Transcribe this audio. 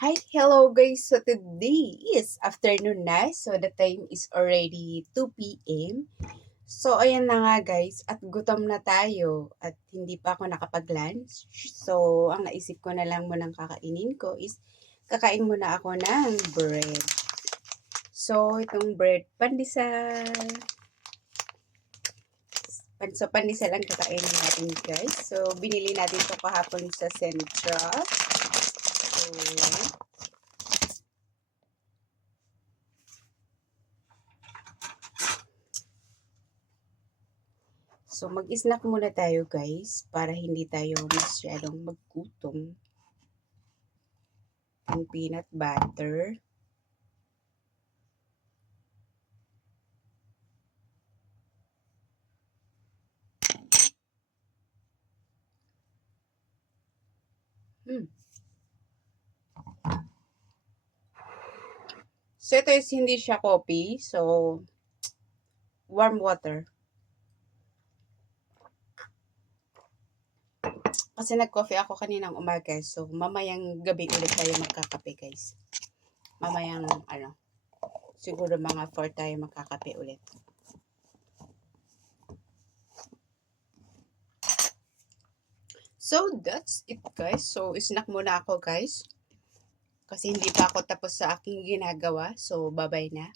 Hi, hello guys. So today is afternoon na. So the time is already 2 p.m. So ayan na nga guys, at gutom na tayo at hindi pa ako nakapag-lunch. So ang naisip ko na lang munang kakainin ko is kakain muna ako ng bread. So itong bread pandesal. So pandesal ang kakainin natin guys. So binili natin ito kahapon sa Central. So, mag-snack muna tayo guys para hindi tayo masyadong maggutom. Ang peanut butter. So, ito is hindi siya coffee. So, warm water. Kasi nag-coffee ako kaninang umaga. So, mamayang gabi ulit tayo magkakape guys. Mamayang, siguro mga 4 tayo magkakape ulit. So, that's it guys. So, snack muna ako guys. Kasi hindi pa ako tapos sa aking ginagawa. So, bye-bye na.